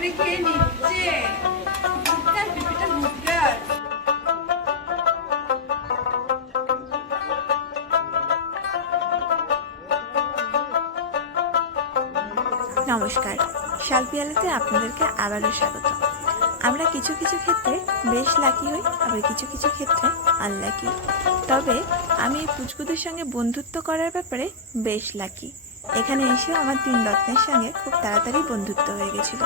করে খেয়ে নিচ্ছে নমস্কার, শালপিয়ালাতে আপনাদেরকে আবারও স্বাগত। আমরা কিছু কিছু ক্ষেত্রে বেশ লাকি হই, আবার কিছু কিছু ক্ষেত্রে আনলাকি তবে আমি এই পুচকুদের সঙ্গে বন্ধুত্ব করার ব্যাপারে বেশ লাকি এখানে এসেও আমার তিন রত্নের সঙ্গে খুব তাড়াতাড়ি বন্ধুত্ব হয়ে গেছিল।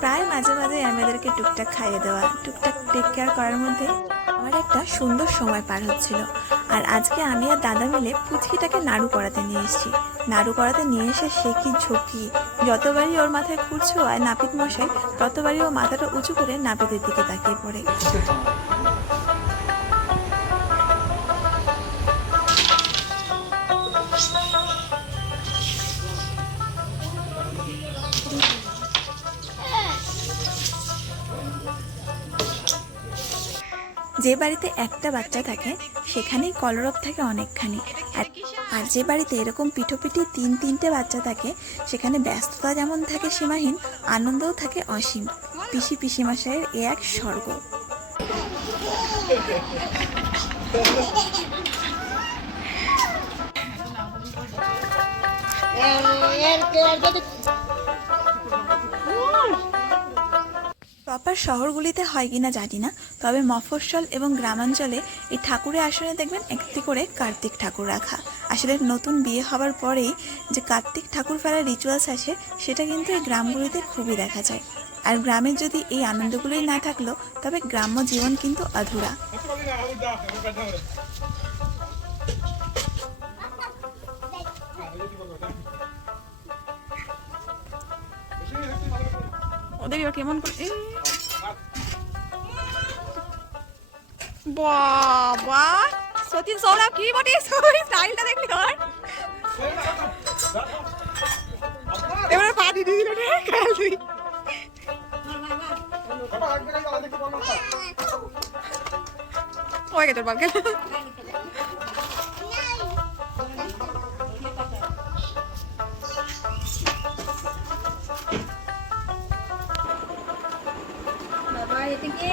প্রায় মাঝে মাঝে আমাদেরকে টুকটাক খাইয়ে দেওয়া, টুকটাক টেক কেয়ার করার মধ্যে আমার একটা সুন্দর সময় পার হচ্ছিল। আর আজকে আমি আর দাদা মিলে পুচকিটাকে নাড়ু করাতে নিয়ে এসেছি। নাড়ু করাতে নিয়ে এসে সে কি ঝুঁকি? যতবারই ওর মাথায় খুঁড়ছো আর নাপিত মশাই, ততবারই ও মাথাটা উঁচু করে নাপিতের দিকে তাকিয়ে পড়ে। যে বাড়িতে একটা বাচ্চা থাকে, সেখানেই কলরব থাকে অনেকখানি। আর যে বাড়িতে এরকম পিঠোপিঠি তিন তিনটে বাচ্চা থাকে, সেখানে ব্যস্ততা যেমন থাকে সীমাহীন, আনন্দও থাকে অসীম। পিসি পিসিমশাইয়ের এ এক স্বর্গ। প্রপার শহরগুলিতে হয় কিনা জানি না, তবে মফস্বল এবং গ্রামাঞ্চলে এই ঠাকুরের আসনে দেখবেন একটি করে কার্তিক ঠাকুর রাখা। আসলে নতুন বিয়ে হওয়ার পরেই যে কার্তিক ঠাকুর ফেলার রিচুয়ালস আছে সেটা কিন্তু এই গ্রামগুলিতে খুবই দেখা যায়। আর গ্রামের যদি এই আনন্দগুলোই না থাকল, তবে গ্রাম্য জীবন কিন্তু অধুরা। ওদের এবার কেমন করে বাবা, সতীন সৌরভ, কি বটে? স্টাইলটা দেখলি ওর এবারে পা দিয়ে দিল রে খেয়াল তুই ওই গে তোর বাল খেল। এটা কি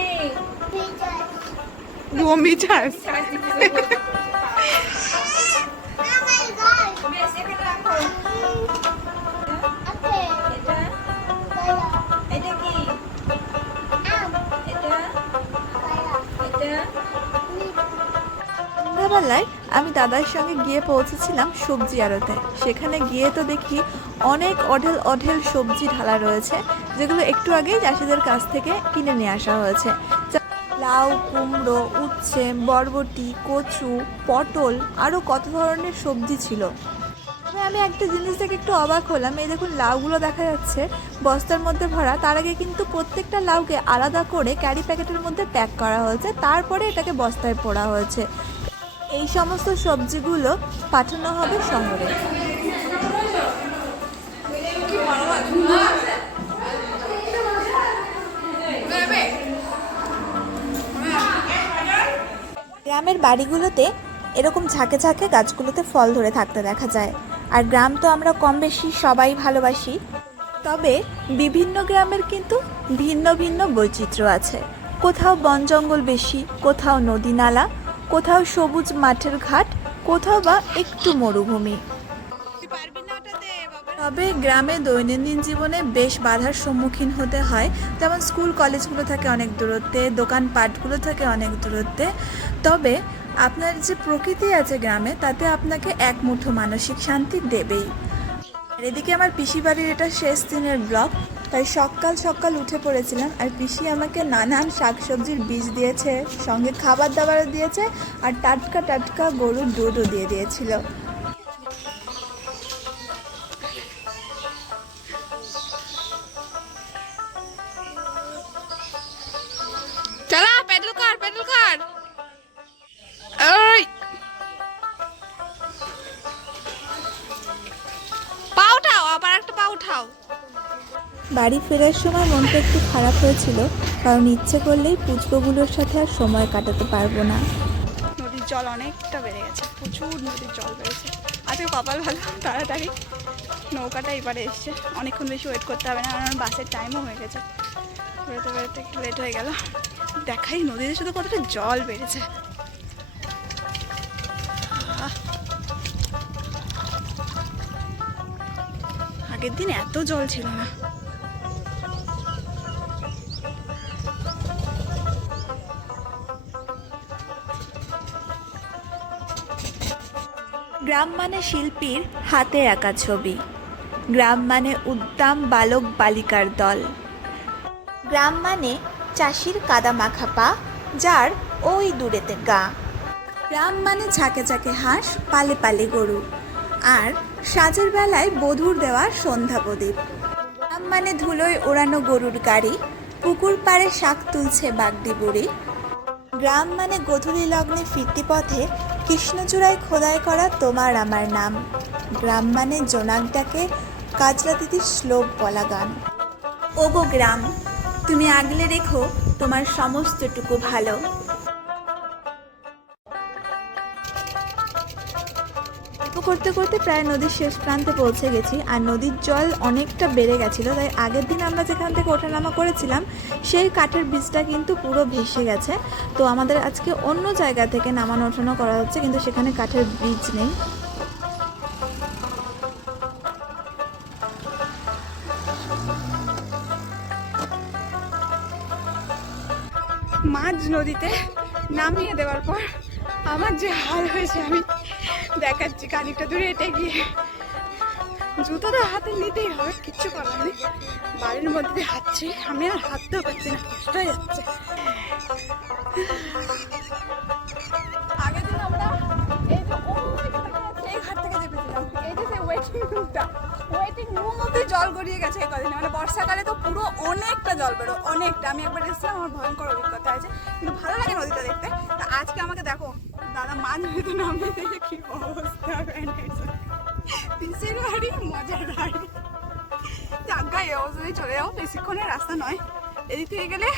এটা এটা সন্ধ্যাবেলায় আমি দাদার সঙ্গে গিয়ে পৌঁছেছিলাম সবজি আড়তে। সেখানে গিয়ে তো দেখি অনেক অঢেল অঢেল সবজি ঢালা রয়েছে। যেগুলো একটু আগেই চাষিদের কাছ থেকে কিনে নিয়ে আসা হয়েছে। লাউ, কুমড়ো, উচ্ছে, বরবটি, কচু, পটল, আরও কত ধরনের সবজি ছিল। আমি একটা জিনিস দেখে একটু অবাক হলাম। এই দেখুন, লাউগুলো দেখা যাচ্ছে বস্তার মধ্যে ভরা। তার আগে কিন্তু প্রত্যেকটা লাউকে আলাদা করে ক্যারি প্যাকেটের মধ্যে প্যাক করা হয়েছে। তারপরে এটাকে বস্তায় পোড়া হয়েছে। এই সমস্ত সবজিগুলো পাঠানো হবে শহরে। গ্রামের বাড়িগুলোতে এরকম ঝাঁকে ঝাঁকে গাছগুলোতে ফল ধরে থাকতে দেখা যায়। আর গ্রাম তো আমরা কম বেশি সবাই ভালোবাসি। তবে বিভিন্ন গ্রামের কিন্তু ভিন্ন ভিন্ন বৈচিত্র্য আছে। কোথাও বন জঙ্গল বেশি, কোথাও নদী নালা, কোথাও সবুজ মাঠের ঘাট, কোথাও বা একটু মরুভূমি। তবে গ্রামে দৈনন্দিন জীবনে বেশ বাধার সম্মুখীন হতে হয়। যেমন স্কুল, কলেজগুলো থাকে অনেক দূরত্বে দোকানপাটগুলো থাকে অনেক দূরত্বে। তবে আপনার যে প্রকৃতি আছে গ্রামে, তাতে আপনাকে এক মুঠো মানসিক শান্তি দেবেই। আর এদিকে আমার পিসি বাড়ির এটা শেষ দিনের ব্লগ। তাই সকাল সকাল উঠে পড়েছিলাম আর পিসি আমাকে নানান শাকসবজির বীজ দিয়েছে, সঙ্গে খাবার দাবারও দিয়েছে আর টাটকা টাটকা গরুর দুধও দিয়ে দিয়েছিল। পা উঠাও আবার একটা পা উঠাও। বাড়ি ফেরার সময় মনটা একটু খারাপ হয়েছিল কারণ ইচ্ছে করলেই পুচকোগুলোর সাথে আর সময় কাটাতে পারব না। নদীর জল অনেকটা বেড়ে গেছে প্রচুর নদীর জল বেড়েছে। আজকে কপাল ভালো তাড়াতাড়ি। নৌকাটা এবারে এসছে অনেকক্ষণ বেশি ওয়েট করতে হবে না কারণ বাসের টাইমও হয়ে গেছে। বেরোতে বেরোতে একটু লেট হয়ে গেল। দেখাই, নদীতে শুধু কতটা জল বেড়েছে। আগের দিন এত জল ছিল না। গ্রাম মানে শিল্পীর হাতে আঁকা ছবি। গ্রাম মানে উদ্দাম বালক বালিকার দল। গ্রাম মানে চাষির কাদা মাখা পা, যার ওই দূরেতে গা। গ্রাম মানে ঝাঁকে ঝাঁকে হাঁস, পালে পালে গরু। আর সাজের বেলায় বধুর দেওয়া সন্ধ্যা প্রদীপ। গ্রাম মানে ধুলোয় ওড়ানো গরুর গাড়ি, পুকুর পাড়ে শাক তুলছে বাগদি বুড়ি। গ্রাম মানে গধূলি লগ্নে ফিরতি পথে কৃষ্ণচূড়ায় খোদাই করা তোমার আমার নাম। গ্রাম মানে জোনাক ডাকে কাজলা দিদির শ্লোক বলা গান। ওগো গ্রাম তুমি আগলে রেখো, তোমার সমস্তটুকু ভালো। করতে করতে প্রায় নদীর শেষ প্রান্তে পৌঁছে গেছি, আর নদীর জল অনেকটা বেড়ে গেছিল, তাই আগের দিন আমরা যেখান থেকে ওঠানামা করেছিলাম, সেই কাঠের বীজটা কিন্তু পুরো ভেসে গেছে। তো আমাদের আজকে অন্য জায়গা থেকে নামানো ওঠানো করা হচ্ছে, কিন্তু সেখানে কাঠের বীজ নেই। মাঝ নদীতে নামিয়ে দেওয়ার পর আমার যে হাল হয়েছে, আমি দেখাচ্ছি খানিকটা দূরে হেঁটে গিয়ে। জুতোটা হাতে নিতেই হবে, কিচ্ছু করার নেই। বাড়ির মধ্যে দিয়ে হাঁটছি, আমি আর হাঁটতেও পারছি না কষ্ট যাচ্ছে আগের দিন আমরা জল গড়িয়ে গেছে এই কদিনে। মানে বর্ষাকালে তো পুরো অনেকটা জল বেরো অনেকটা। আমি একবার এসেছিলাম, আমার ভয়ঙ্কর আছে কিন্তু ভালো লাগে নদীটা দেখতে। তা আজকে আমাকে দেখো, দাদা মাছ নদীতে নামে দেখে কি অবস্থা পিসের বাড়ি, মজার বাড়ি। জাগা এই অবস্থায় চলে যাও, বেশিক্ষণের রাস্তা নয়। এদিক থেকে গেলে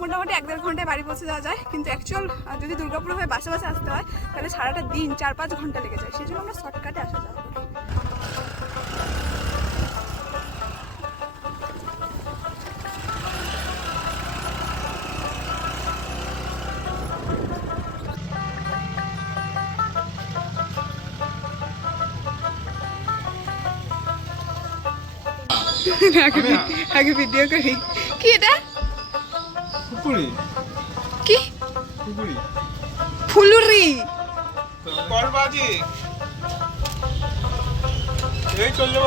মোটামুটি এক দেড় ঘন্টায় বাড়ি পৌঁছে যাওয়া যায়। কিন্তু অ্যাকচুয়াল যদি দুর্গাপুর হয়ে বাসে বাসে আসতে হয়, তাহলে সারাটা দিন, চার পাঁচ ঘণ্টা লেগে যায়। সেই জন্য আমরা শর্টকাটে আসা যাওয়া আগে ভিডিও করি। কি এটা? কি? ফুলুরি। এই চললে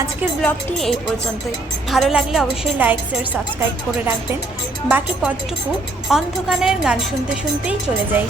আজকের ব্লগটি এই পর্যন্তই। ভালো লাগলে অবশ্যই লাইক শেয়ার সাবস্ক্রাইব করে রাখবেন। বাকি পথটুকু অন্ধকারের গান শুনতে শুনতেই চলে যাই।